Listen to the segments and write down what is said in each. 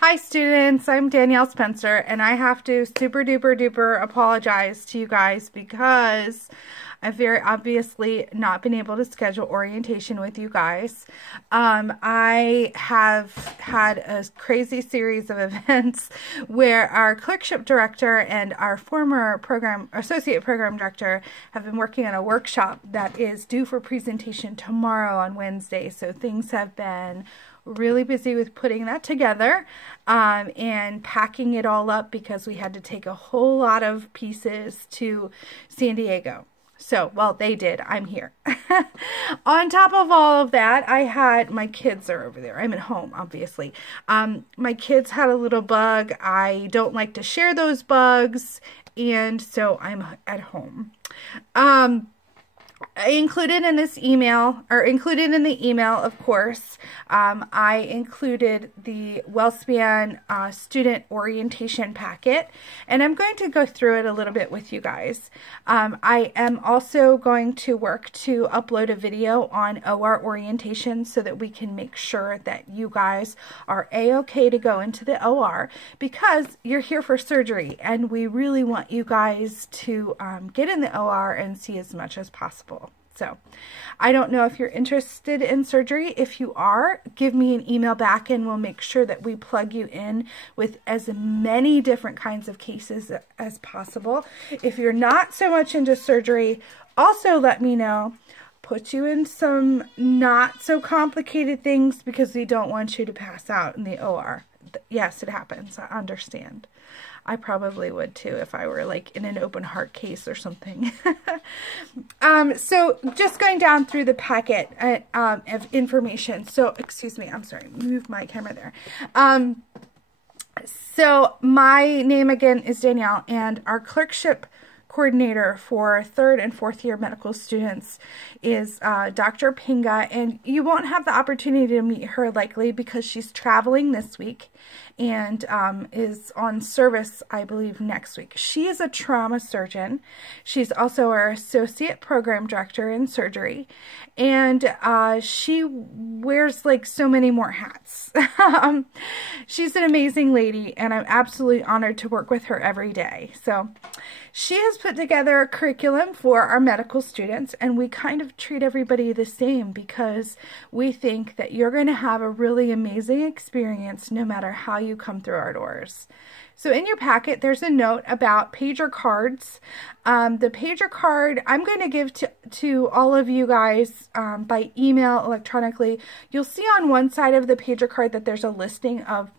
Hi students, I'm Danielle Spencer and I have to super duper duper apologize to you guys because I've very obviously not been able to schedule orientation with you guys. I have had a crazy series of events where our clerkship director and our former associate program director have been working on a workshop that is due for presentation tomorrow on Wednesday. So things have been really busy with putting that together and packing it all up because we had to take a whole lot of pieces to San Diego. So, well, they did. I'm here. On top of all of that, I had, my kids are over there. I'm at home, obviously. My kids had a little bug. I don't like to share those bugs, and so I'm at home. Included in the email, of course, I included the WellSpan student orientation packet, and I'm going to go through it a little bit with you guys. I am also going to work to upload a video on OR orientation so that we can make sure that you guys are A-okay to go into the OR, because you're here for surgery, and we really want you guys to get in the OR and see as much as possible. So I don't know if you're interested in surgery. If you are, give me an email back and we'll make sure that we plug you in with as many different kinds of cases as possible. If you're not so much into surgery, also let me know. Put you in some not so complicated things because we don't want you to pass out in the OR. Yes, it happens. I understand. I probably would too if I were like in an open heart case or something. So just going down through the packet of information. So, excuse me, I'm sorry, move my camera there. So my name again is Danielle, and our clerkship coordinator for 3rd and 4th year medical students is Dr. Pinga, and you won't have the opportunity to meet her likely because she's traveling this week and is on service, I believe, next week. She is a trauma surgeon. She's also our associate program director in surgery, and she wears like so many more hats. She's an amazing lady, and I'm absolutely honored to work with her every day. So she has put together a curriculum for our medical students, and we kind of treat everybody the same because we think that you're going to have a really amazing experience no matter how you come through our doors. So in your packet, there's a note about pager cards. The pager card I'm going to give to all of you guys by email electronically. You'll see on one side of the pager card that there's a listing of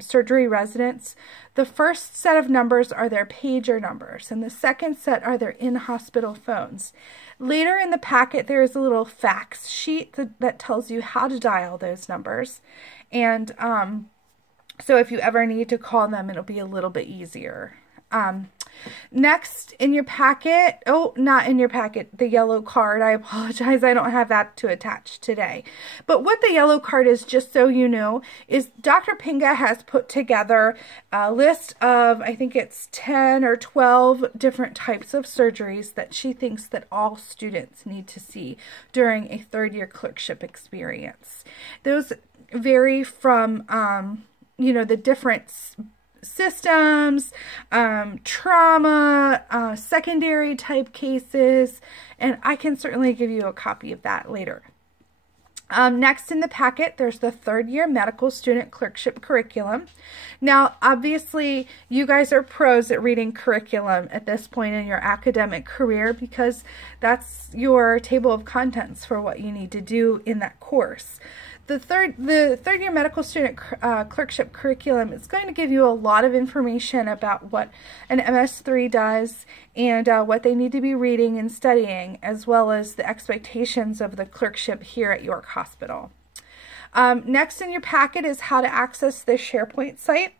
surgery residents. The first set of numbers are their pager numbers, and the second set are their in-hospital phones. Later in the packet, there is a little fax sheet that tells you how to dial those numbers, and so if you ever need to call them, it'll be a little bit easier. Next in your packet, oh, not in your packet, the yellow card. I apologize, I don't have that to attach today. But what the yellow card is, just so you know, is Dr. Pinga has put together a list of, I think it's 10 or 12 different types of surgeries that she thinks that all students need to see during a 3rd year clerkship experience. Those vary from, you know, the different systems, trauma, secondary type cases, and I can certainly give you a copy of that later. Next in the packet, there's the 3rd year medical student clerkship curriculum. Now, obviously, you guys are pros at reading curriculum at this point in your academic career because that's your table of contents for what you need to do in that course. The third year medical student clerkship curriculum is going to give you a lot of information about what an MS3 does and what they need to be reading and studying, as well as the expectations of the clerkship here at York Hospital. Next in your packet is how to access the SharePoint site.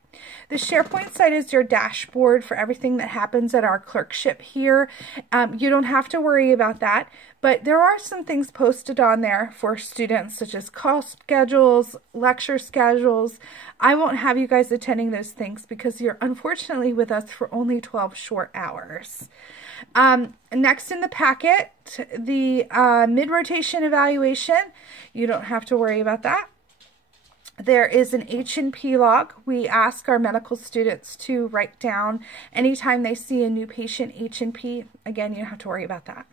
The SharePoint site is your dashboard for everything that happens at our clerkship here. You don't have to worry about that, but there are some things posted on there for students, such as call schedules, lecture schedules. I won't have you guys attending those things because you're unfortunately with us for only 12 short hours. Next in the packet, the mid-rotation evaluation. You don't have to worry about that. There is an H&P log. We ask our medical students to write down anytime they see a new patient H&P. Again, you don't have to worry about that.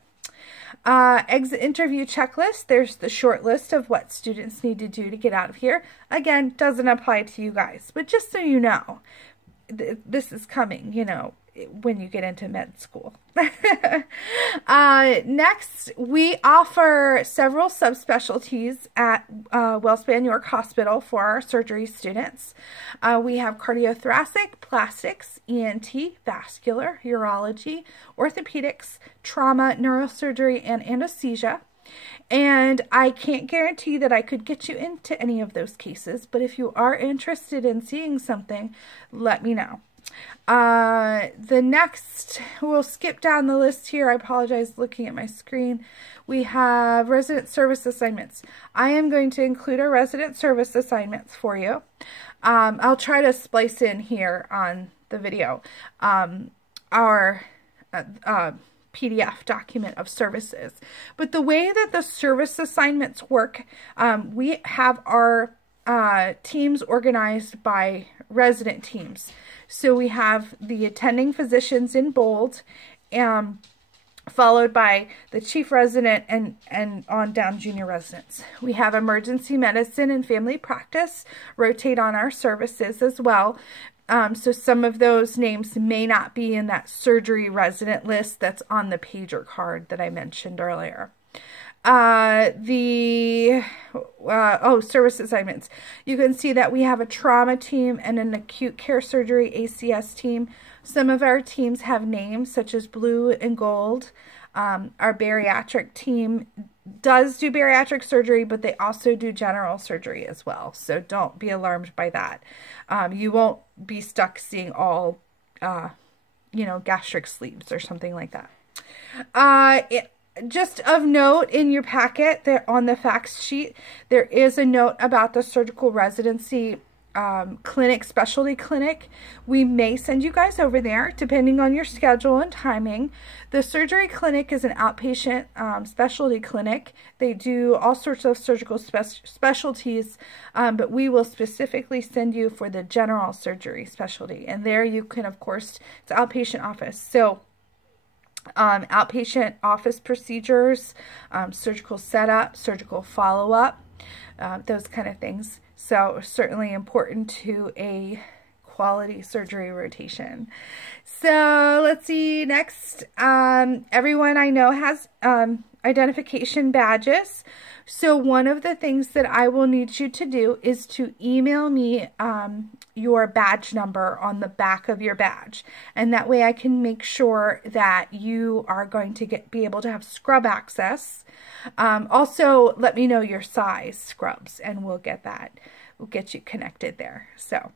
Exit interview checklist. There's the short list of what students need to do to get out of here. Again, doesn't apply to you guys, but just so you know, this is coming, you know, when you get into med school. Next, we offer several subspecialties at WellSpan York Hospital for our surgery students. We have cardiothoracic, plastics, ENT, vascular, urology, orthopedics, trauma, neurosurgery, and anesthesia. And I can't guarantee that I could get you into any of those cases, but if you are interested in seeing something, let me know. The next, we'll skip down the list here. I apologize looking at my screen. We have resident service assignments. I am going to include our resident service assignments for you. I'll try to splice in here on the video our PDF document of services. But the way that the service assignments work, we have our teams organized by resident teams. So we have the attending physicians in bold, followed by the chief resident and on down junior residents. We have emergency medicine and family practice rotate on our services as well. So some of those names may not be in that surgery resident list that's on the pager card that I mentioned earlier. Service assignments. You can see that we have a trauma team and an acute care surgery ACS team. Some of our teams have names such as blue and gold. Our bariatric team does do bariatric surgery, but they also do general surgery as well. So don't be alarmed by that. You won't be stuck seeing all, gastric sleeves or something like that. Just of note, in your packet, there on the facts sheet, there is a note about the surgical residency clinic, specialty clinic. We may send you guys over there, depending on your schedule and timing. The surgery clinic is an outpatient specialty clinic. They do all sorts of surgical specialties, but we will specifically send you for the general surgery specialty. And there you can, of course, it's outpatient office. So outpatient office procedures, surgical setup, surgical follow-up, those kind of things. So certainly important to a quality surgery rotation. So let's see, next, everyone I know has identification badges. So one of the things that I will need you to do is to email me your badge number on the back of your badge. And that way I can make sure that you are going to be able to have scrub access. Also, let me know your size scrubs and we'll get that. We'll get you connected there. So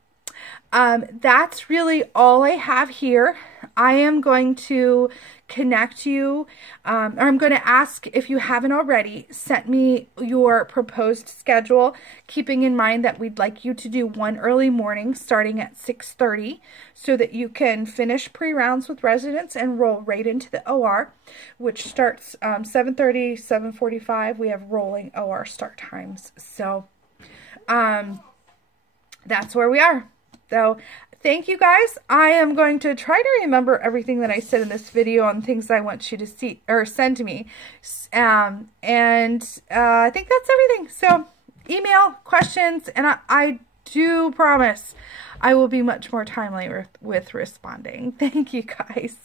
that's really all I have here. I am going to connect you, or I'm going to ask, if you haven't already, send me your proposed schedule, keeping in mind that we'd like you to do one early morning starting at 6:30 so that you can finish pre-rounds with residents and roll right into the OR, which starts 7:30, 7:45. We have rolling OR start times. So that's where we are. So thank you guys. I am going to try to remember everything that I said in this video on things I want you to see or send to me. I think that's everything. So email, questions, and I do promise I will be much more timely with responding. Thank you guys.